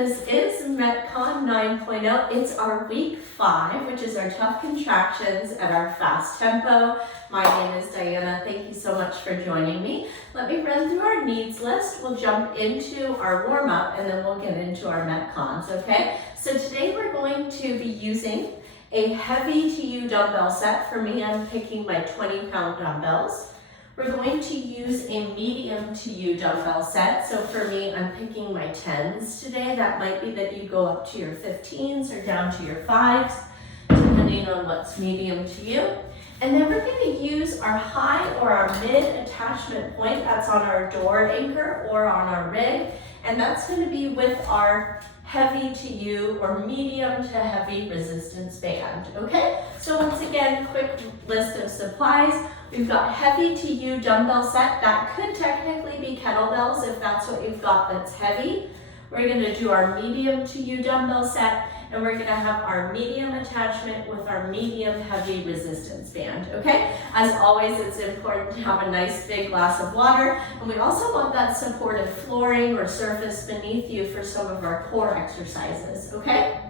This is MetCon 9.0. It's our week 5, which is our tough contractions at our fast tempo. My name is Diana. Thank you so much for joining me. Let me run through our needs list. We'll jump into our warm-up and then we'll get into our MetCons, okay? So today we're going to be using a heavy to you dumbbell set. For me, I'm picking my 20-pound dumbbells. We're going to use a medium to you dumbbell set. So for me, I'm picking my 10s today. That might be that you go up to your 15s or down to your 5s, depending on what's medium to you. And then we're going to use our high or our mid attachment point. That's on our door anchor or on our rig. And that's going to be with our heavy to you or medium to heavy resistance band, okay? So once again, quick list of supplies. We've got heavy to you dumbbell set. That could technically be kettlebells if that's what you've got that's heavy. We're gonna do our medium to you dumbbell set, and we're gonna have our medium attachment with our medium heavy resistance band, okay? As always, it's important to have a nice big glass of water, and we also want that supportive flooring or surface beneath you for some of our core exercises, okay?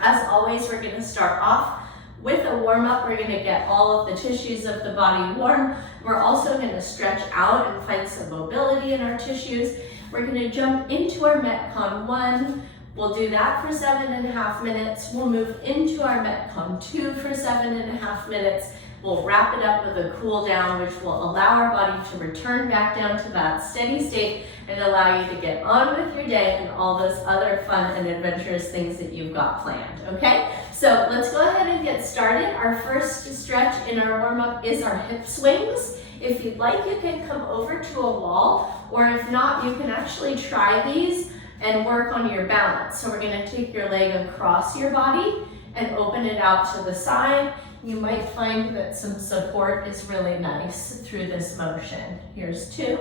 As always, we're gonna start off with a warm-up. We're gonna get all of the tissues of the body warm. We're also gonna stretch out and find some mobility in our tissues. We're gonna jump into our MetCon 1. We'll do that for 7.5 minutes. We'll move into our MetCon 2 for 7.5 minutes. We'll wrap it up with a cool down, which will allow our body to return back down to that steady state and allow you to get on with your day and all those other fun and adventurous things that you've got planned, okay? So let's go ahead and get started. Our first stretch in our warm-up is our hip swings. If you'd like, you can come over to a wall, or if not, you can actually try these and work on your balance. So we're gonna take your leg across your body and open it out to the side. You might find that some support is really nice through this motion. Here's 2,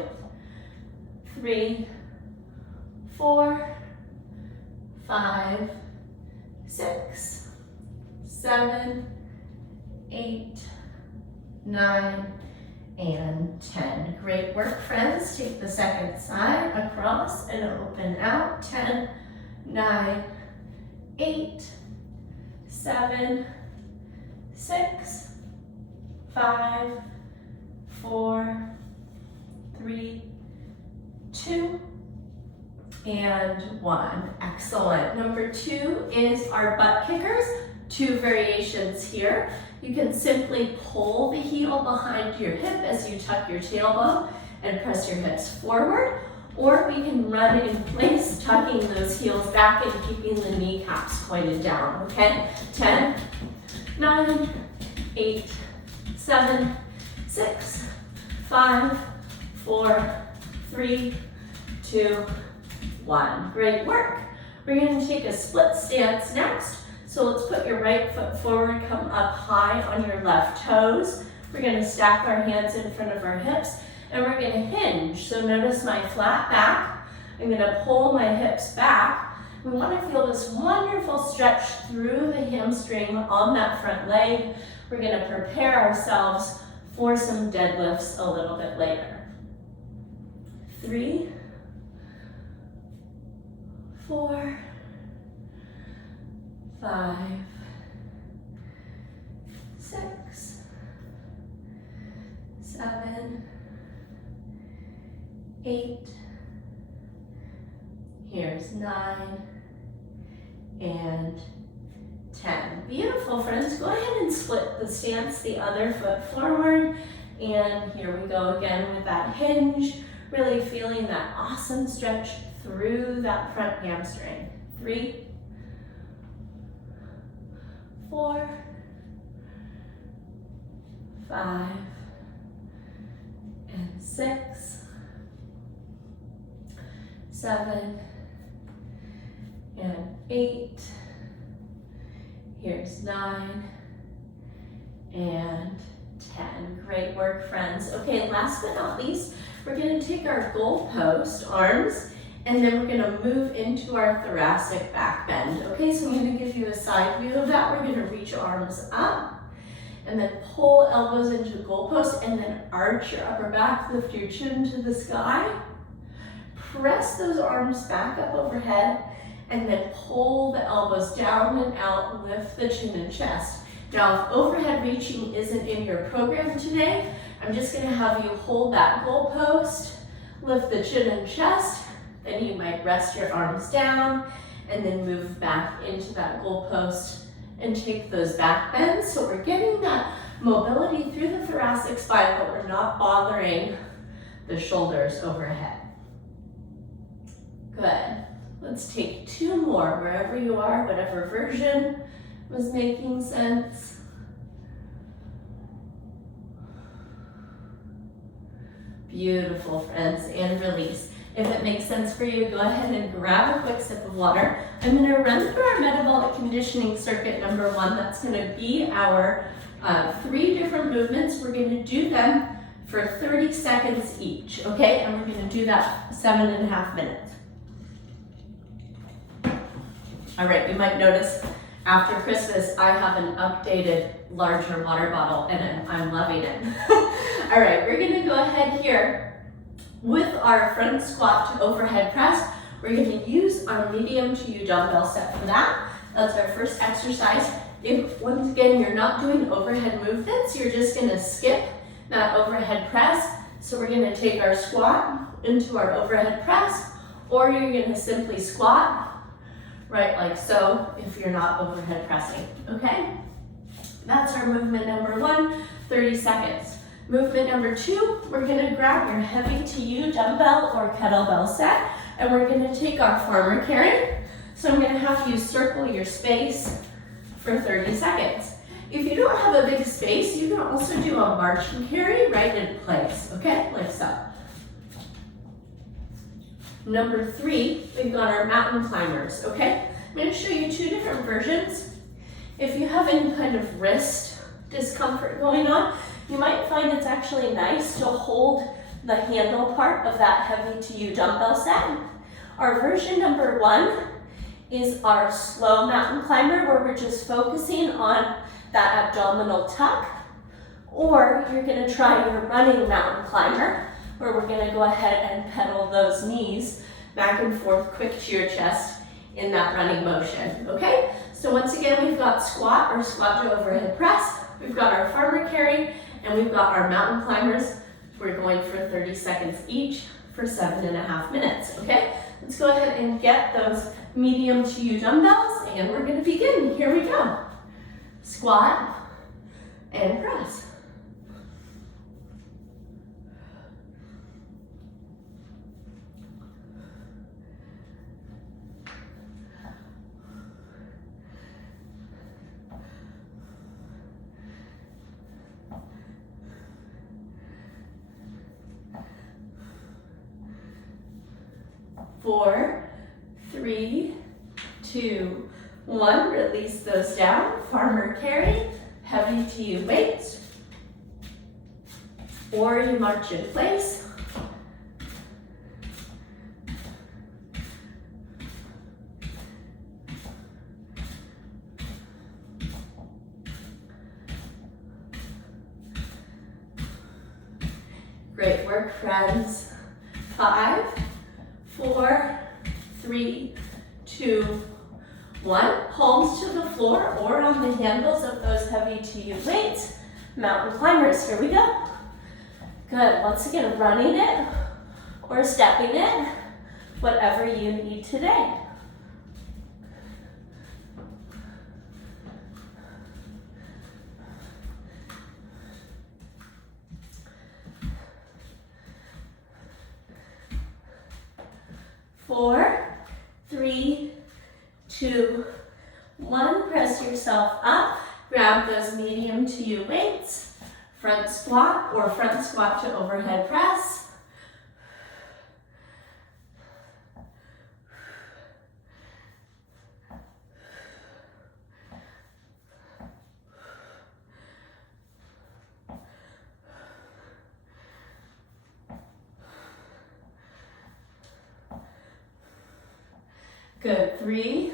3, 4, 5, 6, 7, 8, 9, and 10. Great work, friends. Take the second side across and open out. 10, 9, 8, 7, 6, 5, 4, 3, 2, and 1. Excellent. Number 2 is our butt kickers. 2 variations here. You can simply pull the heel behind your hip as you tuck your tailbone and press your hips forward, or we can run in place, tucking those heels back and keeping the kneecaps pointed down, okay? 10, 9, 8, 7, 6, 5, 4, 3, 2, 1. Great work. We're going to take a split stance next. So let's put your right foot forward, come up high on your left toes. We're going to stack our hands in front of our hips, and we're going to hinge. So notice my flat back. I'm going to pull my hips back. We want to feel this wonderful stretch through the hamstring on that front leg. We're going to prepare ourselves for some deadlifts a little bit later. 3, 4, 5, 6, 7, 8, here's 9, and 10. Beautiful, friends. Go ahead and split the stance, the other foot forward, and here we go again with that hinge, really feeling that awesome stretch through that front hamstring. 3, 4, 5, and 6, 7, and 8. Here's 9 and 10. Great work, friends. Okay, last but not least, we're going to take our goalpost arms, and then we're gonna move into our thoracic back bend. Okay, so I'm gonna give you a side view of that. We're gonna reach arms up and then pull elbows into goalpost and then arch your upper back, lift your chin to the sky. Press those arms back up overhead and then pull the elbows down and out, lift the chin and chest. Now, if overhead reaching isn't in your program today, I'm just gonna have you hold that goalpost, lift the chin and chest, then you might rest your arms down and then move back into that goalpost and take those back bends. So we're getting that mobility through the thoracic spine, but we're not bothering the shoulders overhead. Good. Let's take 2 more, wherever you are, whatever version was making sense. Beautiful, friends, and release. If it makes sense for you, go ahead and grab a quick sip of water. I'm gonna run through our metabolic conditioning circuit number 1. That's gonna be our 3 different movements. We're gonna do them for 30 seconds each, okay? And we're gonna do that 7.5 minutes. All right, you might notice after Christmas, I have an updated, larger water bottle, and I'm loving it. All right, we're gonna go ahead here with our front squat to overhead press. We're gonna use our medium to U dumbbell set for that. That's our first exercise. If, once again, you're not doing overhead movements, you're just gonna skip that overhead press. So we're gonna take our squat into our overhead press, or you're gonna simply squat, right, like so, if you're not overhead pressing, okay? That's our movement number 1, 30 seconds. Movement number 2, we're gonna grab your heavy to U dumbbell or kettlebell set, and we're gonna take our farmer carry. So I'm gonna have you circle your space for 30 seconds. If you don't have a big space, you can also do a marching carry right in place, okay, like so. Number 3, we've got our mountain climbers, okay? I'm gonna show you 2 different versions. If you have any kind of wrist discomfort going on, you might find it's actually nice to hold the handle part of that heavy to U dumbbell set. Our version number 1 is our slow mountain climber, where we're just focusing on that abdominal tuck, or you're gonna try your running mountain climber, where we're gonna go ahead and pedal those knees back and forth quick to your chest in that running motion, okay? So once again, we've got squat or squat to overhead press, we've got our farmer carry, and we've got our mountain climbers. We're going for 30 seconds each for 7.5 minutes, okay? Let's go ahead and get those medium to U dumbbells, and we're gonna begin. Here we go. Squat and press. 4, 3, 2, 1. Release those down. Farmer carry, heavy to U weights, or you march in place. Great work, friends. 5, 4, 3, 2, 1. Palms to the floor or on the handles of those heavy to U weights. Mountain climbers, here we go. Good, once again, running it or stepping it, whatever you need today. Four, 3, 2, 1. Press yourself up. Grab those medium to U weights. Front squat or front squat to overhead press. Good. 3,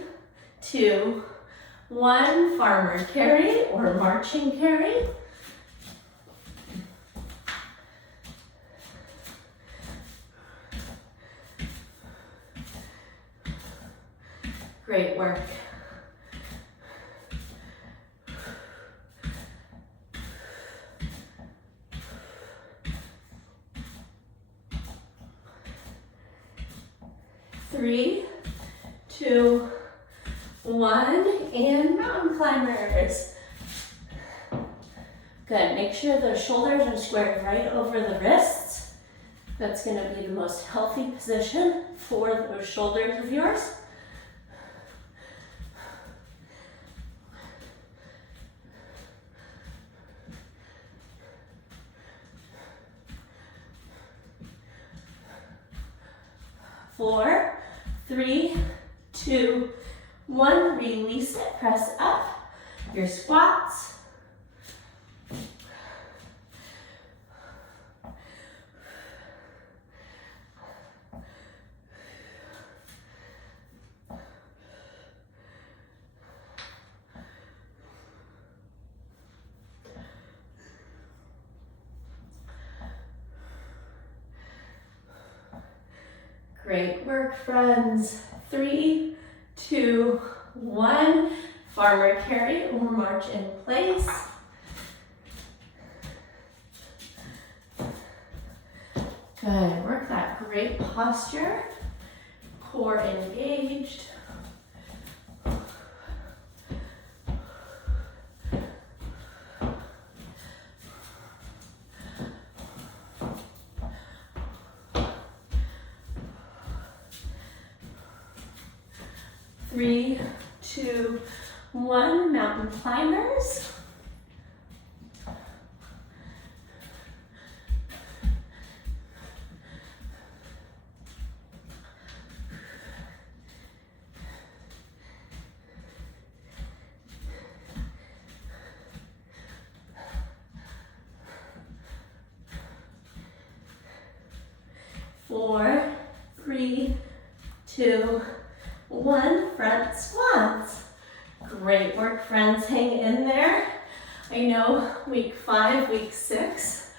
2, 1. Farmer carry or marching carry. Great work. Three, two, one, and mountain climbers. Good, make sure those shoulders are squared right over the wrists. That's gonna be the most healthy position for those shoulders of yours. Four, three, two, one. Release it, press up. Your squats. Great work, friends. Three, two, one. Farmer carry or march in place. Good, work that great posture. Core engaged. Three, two, one, mountain climbers. Four, three, two, one, front squats. Great work, friends. Hang in there. I know week 5, week 6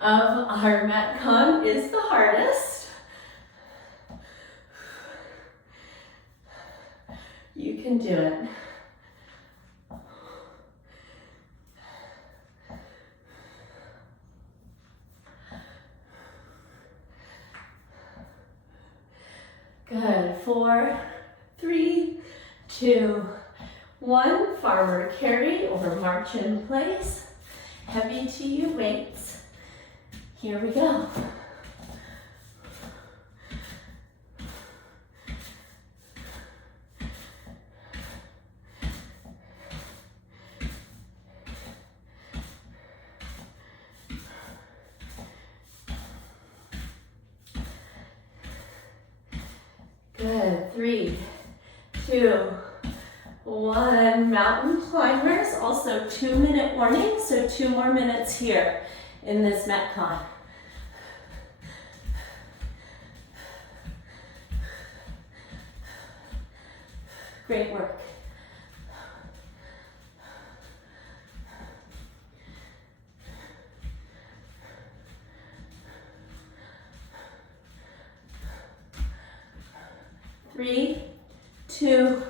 of our MetCon is the hardest. You can do it. Good. 4, 3, 2, 1. Farmer carry or march in place. Heavy to you weights. Here we go. Good. 3, 2, 1. Mountain climbers. Also 2-minute warning, so 2 more minutes here in this MetCon. Great work. Three, two,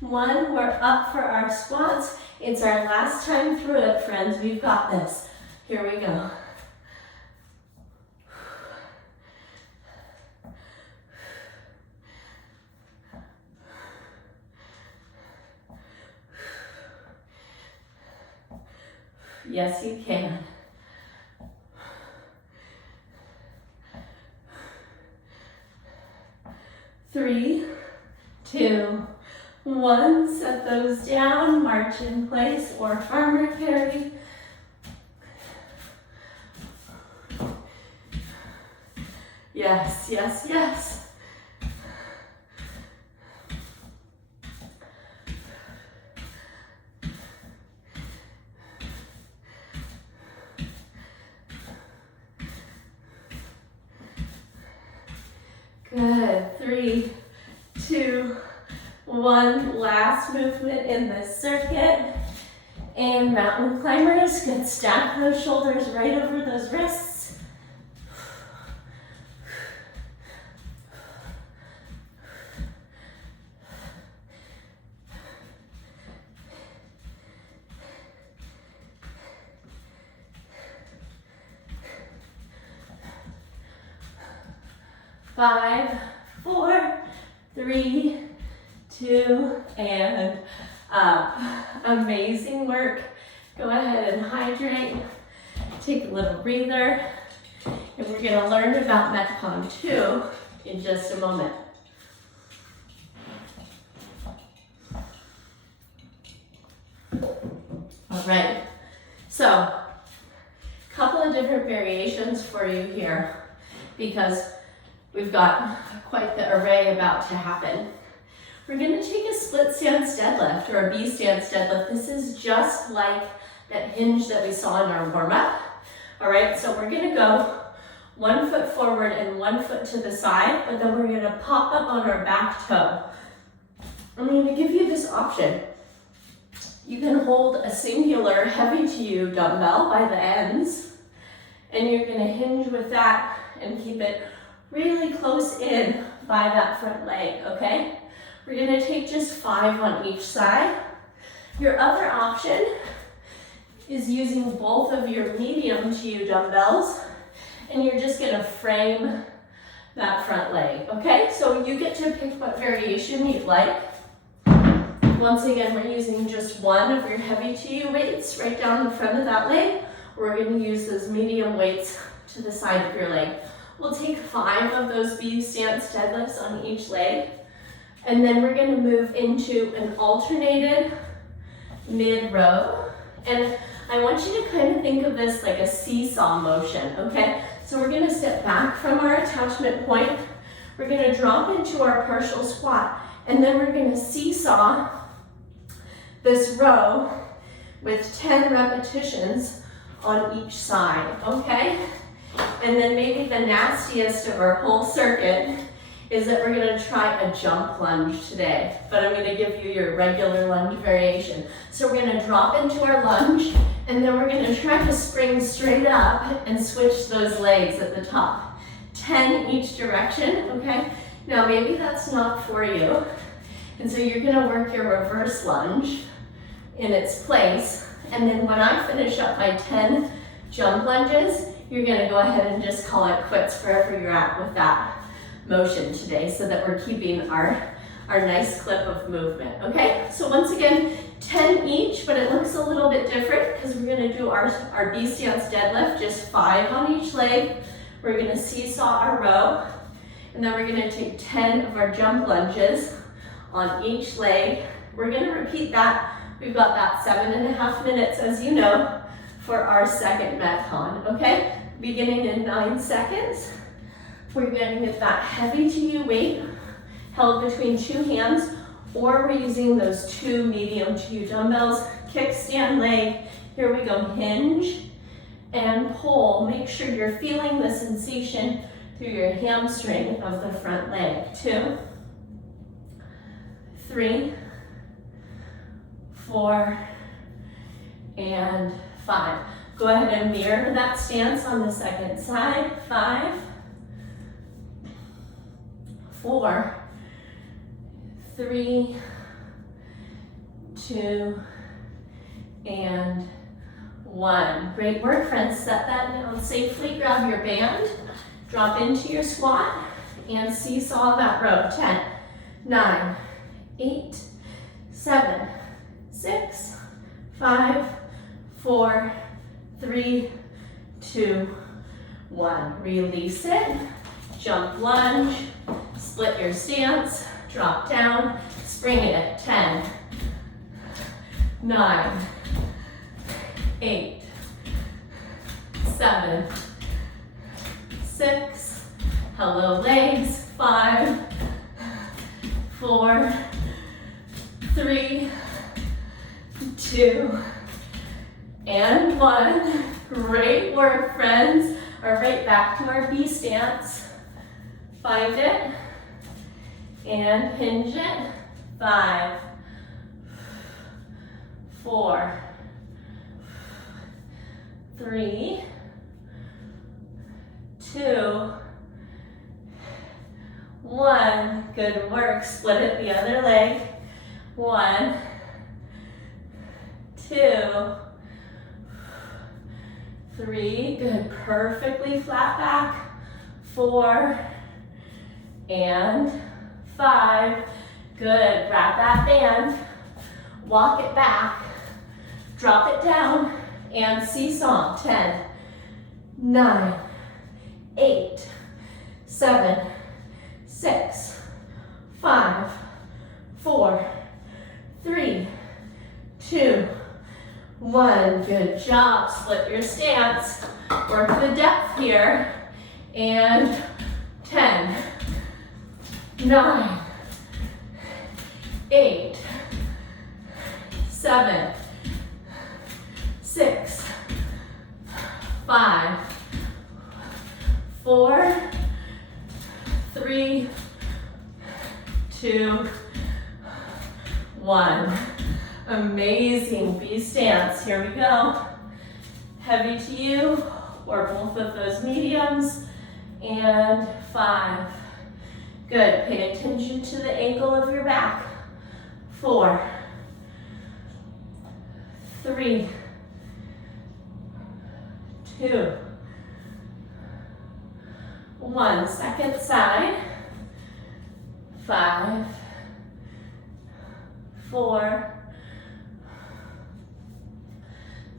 one. We're up for our squats. It's our last time through it, friends. We've got this. Here we go. Yes, you can. Three, two, one. Set those down. March in place or farmer carry. Yes, yes, yes. Good. 3, 2, 1. Last movement in this circuit. And mountain climbers. Good. Stack those shoulders right over those wrists. 5, 4, 3, 2, and up. Amazing work. Go ahead and hydrate. Take a little breather. And we're going to learn about MetCon 2 in just a moment. All right. So, a couple of different variations for you here because we've got quite the array about to happen. We're going to take a split stance deadlift or a B stance deadlift. This is just like that hinge that we saw in our warm-up. All right, so we're going to go 1 foot forward and 1 foot to the side, but then we're going to pop up on our back toe. I'm going to give you this option. You can hold a singular heavy to you dumbbell by the ends, and you're going to hinge with that and keep it really close in by that front leg, okay? We're going to take just 5 on each side. Your other option is using both of your medium to you dumbbells, and you're just going to frame that front leg, okay? So you get to pick what variation you'd like. Once again, we're using just 1 of your heavy to you weights right down in front of that leg. We're going to use those medium weights to the side of your leg. We'll take 5 of those B stance deadlifts on each leg, and then we're going to move into an alternated mid row. And I want you to kind of think of this like a seesaw motion, okay? So we're going to step back from our attachment point. We're going to drop into our partial squat, and then we're going to seesaw this row with 10 repetitions on each side, okay? And then maybe the nastiest of our whole circuit is that we're going to try a jump lunge today, but I'm going to give you your regular lunge variation. So we're going to drop into our lunge, and then we're going to try to spring straight up and switch those legs at the top. 10 each direction, okay? Now maybe that's not for you, and so you're going to work your reverse lunge in its place, and then when I finish up my 10 jump lunges, you're going to go ahead and just call it quits wherever you're at with that motion today, so that we're keeping our nice clip of movement, okay? So once again, 10 each, but it looks a little bit different because we're going to do our B stance deadlift, just 5 on each leg. We're going to seesaw our row, and then we're going to take 10 of our jump lunges on each leg. We're going to repeat that. We've got that 7.5 minutes, as you know, for our second MetCon, okay? Beginning in 9 seconds. We're going to get that heavy to you weight held between 2 hands, or we're using those 2 medium to you dumbbells. Kickstand leg. Here we go. Hinge and pull. Make sure you're feeling the sensation through your hamstring of the front leg. 2, 3, 4, and 5. Go ahead and mirror that stance on the second side. 5, 4, 3, 2, and 1. Great work, friends. Set that down safely. Grab your band, drop into your squat, and seesaw that row. 10, 9, 8, 7, 6, 5, 4, 3, 2, 1. Release it. Jump lunge. Split your stance. Drop down. Spring it at 10, 9, 8, 7, 6. Hello legs. 5, 4, 3, 2, and 1. Great work, friends. All right, back to our B stance. Find it and hinge it. 5, 4, 3, 2, 1. Good work. Split it the other leg. 1, 2, 3. Good. Perfectly flat back. 4, and 5. Good, grab that band, walk it back, drop it down, and seesaw. 10, 9, 8, 7, 6, 5, 4, 3, 2, 1. Good job. Split your stance. Work the depth here. And 10, 9, 8, 7, 6, 5, 4, 3, 2, 1. Amazing B stance. Here we go. Heavy to you, or both of those mediums. And 5. Good. Pay attention to the ankle of your back. 4, 3, 2, 1. Second side. 5, 4,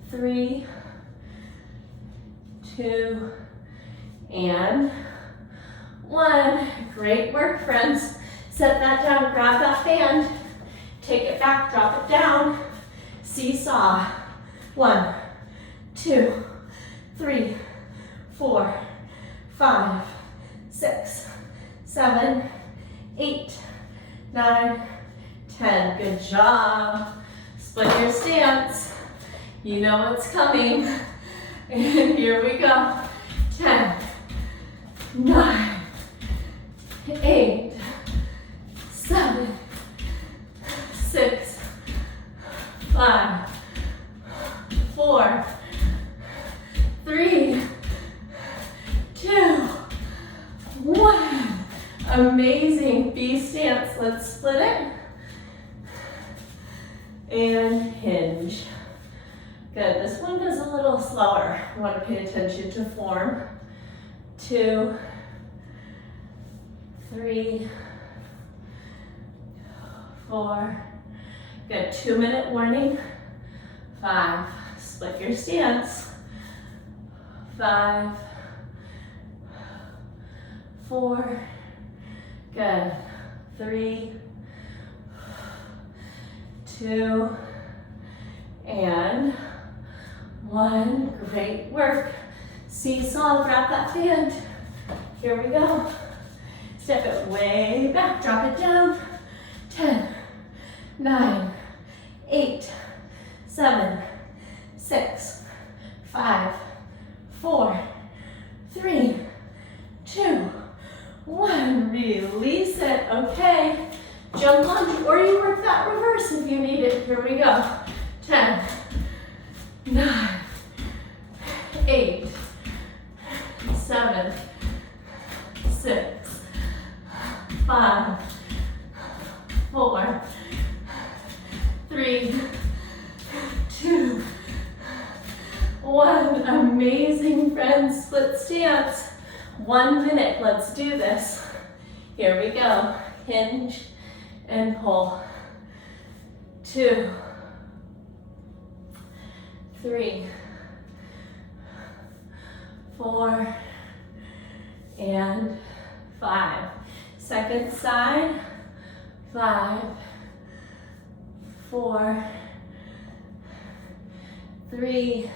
3, 2, and 1. Great work, friends. Set that down, grab that band, take it back, drop it down, seesaw. 1, 2, 3, 4, 5, 6, 7, 8, 9, 10. Good job. Split your stance. You know what's coming. And here we go. 10, 9, 8, 7, 6, 5, 4, 3, 2, 1. Amazing B stance. Let's split it. And hinge. Good. This one goes a little slower. You want to pay attention to form. 2, 3, 4. Good. 2-minute warning. 5. Split your stance. 5, 4. Good. 3, 2, and 1. Great work. Seesaw, grab that band. Here we go. Step it way back, drop it down. 10, 9, 8, 7, 6, 5, 4, 3, 2, 1. Release it. Okay. Jump lunge, or you work that reverse if you need it. Here we go. 10, 9, 8, 7, 6, 5, 4, 3, 2, 1. Amazing, friends. Split stance. 1 minute. Let's do this. Here we go. Hinge and pull. 2, 3, 4, and 5. Second side. 5, 4, 3,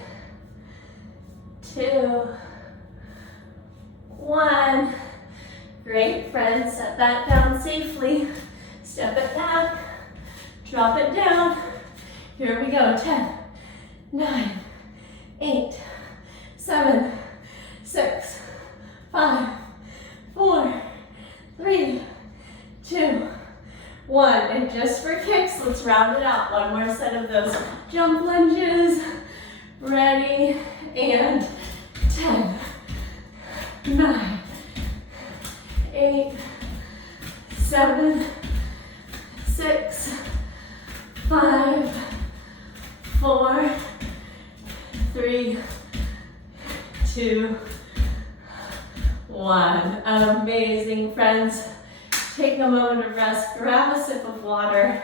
2, 1. Great, friends. Set that down safely. Step it back. Drop it down. Here we go. 10, 9, 8, 7, 6, 5, 4, 3, 2, 1. And just for kicks, let's round it out. One more set of those jump lunges. Ready, and 10, 9, 8, 7, 6, 5, 4, 3, 2, 1. Amazing, friends. take a moment of rest, grab a sip of water.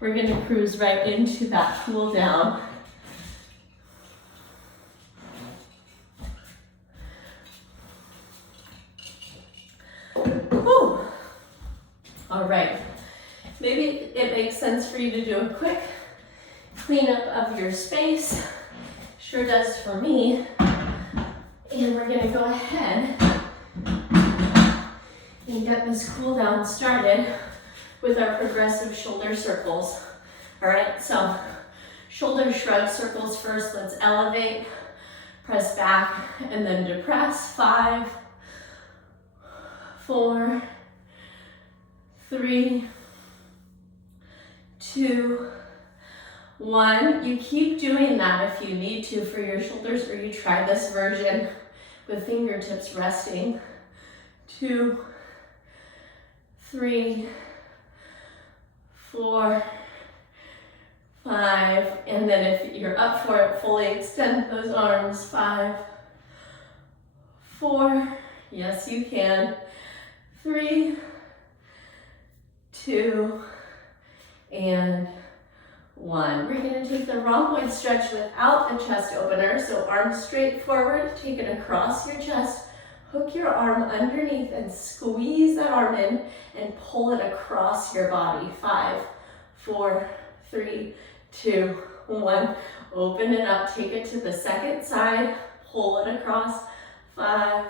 We're gonna cruise right into that cool down. Whew. All right, maybe it makes sense for you to do a quick cleanup of your space. Sure does for me. And we're gonna go ahead and get this cool down started with our progressive shoulder circles. All right, so shoulder shrug circles first. Let's elevate, press back, and then depress. 5, 4, 3, 2, 1. You keep doing that if you need to for your shoulders, or you try this version with fingertips resting. 2, 3, 4, 5, and then if you're up for it, fully extend those arms. 5, 4, yes you can. 3, 2, and 1. We're going to take the rhomboid stretch without a chest opener, so arms straight forward, take it across your chest, hook your arm underneath and squeeze that arm in and pull it across your body. 5, 4, 3, 2, 1. Open it up, take it to the second side, pull it across. 5,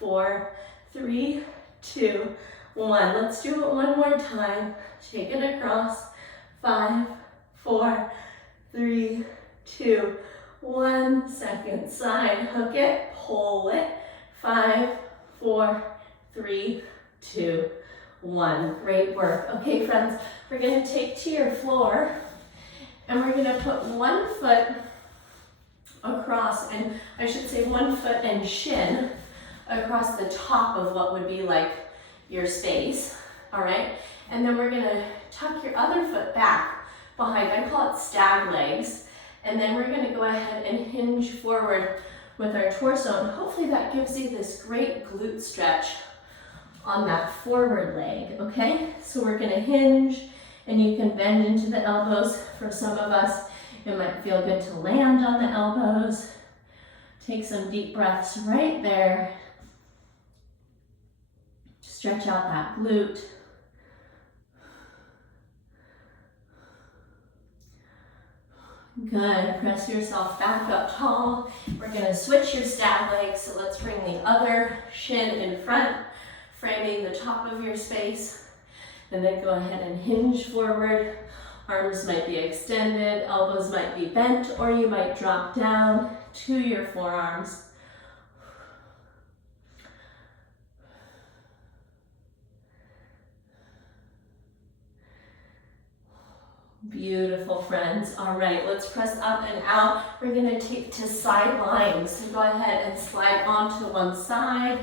4, 3, 2, 1. Let's do it one more time. Take it across. 5, 4, 3, 2, 1. Second side, hook it, pull it. 5, 4, 3, 2, 1. Great work. Okay, friends, we're going to take to your floor and we're going to put one foot across, and I should say 1 foot and shin across the top of what would be like your space. All right, and then we're going to tuck your other foot back behind. I call it stag legs. And then we're going to go ahead and hinge forward with our torso, and hopefully that gives you this great glute stretch on that forward leg, okay? So we're going to hinge, and you can bend into the elbows. For some of us, it might feel good to land on the elbows. Take some deep breaths right there. Stretch out that glute. Good, press yourself back up tall. We're gonna switch your stag legs, so let's bring the other shin in front, framing the top of your space. And then go ahead and hinge forward. Arms might be extended, elbows might be bent, or you might drop down to your forearms. Beautiful, friends. All right, let's press up and out. We're gonna take to side lines. So go ahead and slide onto one side.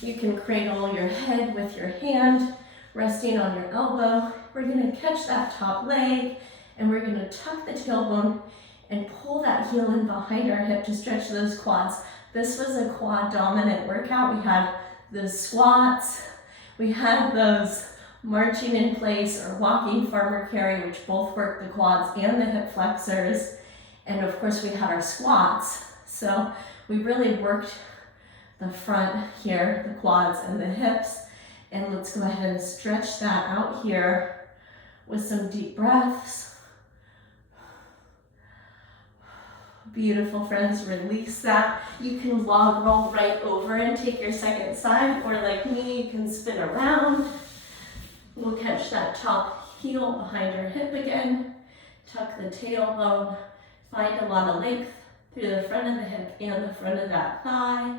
You can cradle your head with your hand, resting on your elbow. We're gonna catch that top leg, and we're gonna tuck the tailbone and pull that heel in behind our hip to stretch those quads. This was a quad dominant workout. We had the squats, we had those marching in place or walking farmer carry, which both work the quads and the hip flexors. And of course we had our squats. So we really worked the front here, the quads and the hips. And let's go ahead and stretch that out here with some deep breaths. Beautiful, friends, release that. You can log roll right over and take your second side, or like me, you can spin around. We'll catch that top heel behind our hip again. Tuck the tailbone. Find a lot of length through the front of the hip and the front of that thigh.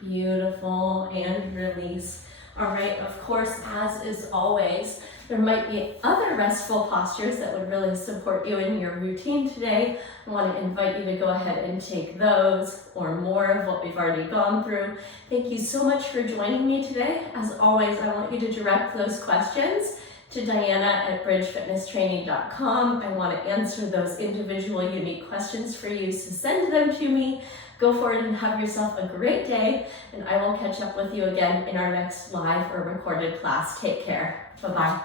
Beautiful, and release. All right, of course, as is always, there might be other restful postures that would really support you in your routine today. I want to invite you to go ahead and take those or more of what we've already gone through. Thank you so much for joining me today. As always, I want you to direct those questions to diana@bridgefitnesstraining.com. I want to answer those individual, unique questions for you, so send them to me. Go forward and have yourself a great day, and I will catch up with you again in our next live or recorded class. Take care. Bye-bye.